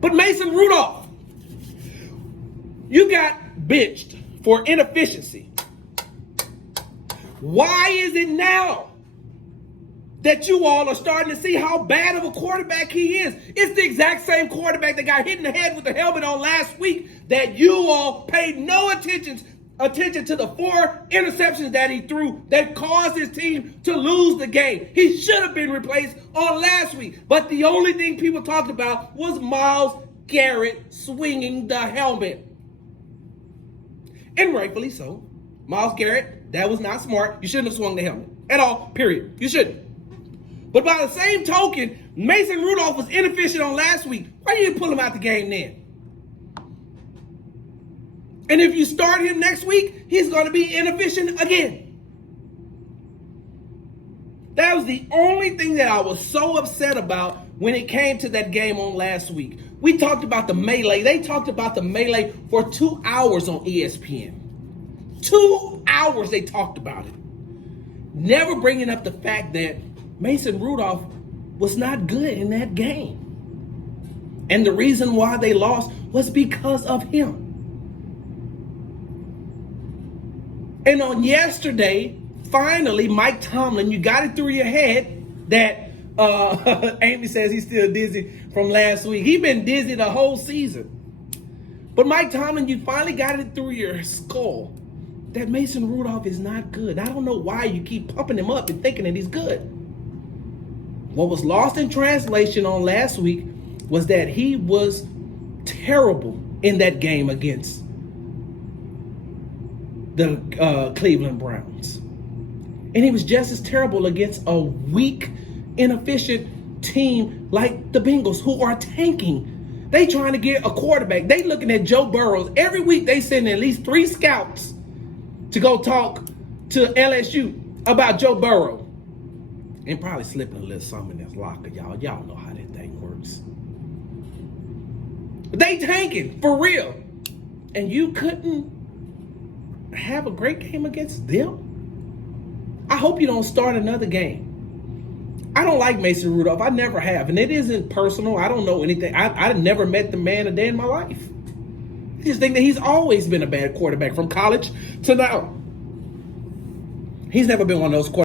But Mason Rudolph, you got benched for inefficiency. Why is it now that you all are starting to see how bad of a quarterback he is? It's the exact same quarterback that got hit in the head with the helmet on last week that you all paid no attention to the 4 interceptions that he threw that caused his team to lose the game. He should have been replaced on last week. But the only thing people talked about was Myles Garrett swinging the helmet. And rightfully so. Myles Garrett, that was not smart. You shouldn't have swung the helmet at all, period. You shouldn't. But by the same token, Mason Rudolph was inefficient on last week. Why didn't you pull him out the game then? And if you start him next week, he's going to be inefficient again. That was the only thing that I was so upset about when it came to that game on last week. We talked about the melee. They talked about the melee for 2 hours on ESPN. 2 hours they talked about it. Never bringing up the fact that Mason Rudolph was not good in that game. And the reason why they lost was because of him. And on yesterday, finally, Mike Tomlin, you got it through your head that Amy says he's still dizzy from last week. He's been dizzy the whole season. But Mike Tomlin, you finally got it through your skull that Mason Rudolph is not good. I don't know why you keep pumping him up and thinking that he's good. What was lost in translation on last week was that he was terrible in that game against the Cleveland Browns. And he was just as terrible against a weak, inefficient team like the Bengals, who are tanking. They trying to get a quarterback. They looking at Joe Burrow. Every week they send at least 3 scouts to go talk to LSU about Joe Burrow. And probably slipping a little something in his locker, y'all. Y'all know how that thing works. They tanking, for real. And you couldn't have a great game against them? I hope you don't start another game. I don't like Mason Rudolph. I never have. And it isn't personal. I don't know anything. I've never met the man a day in my life. I just think that he's always been a bad quarterback from college to now. He's never been one of those quarterbacks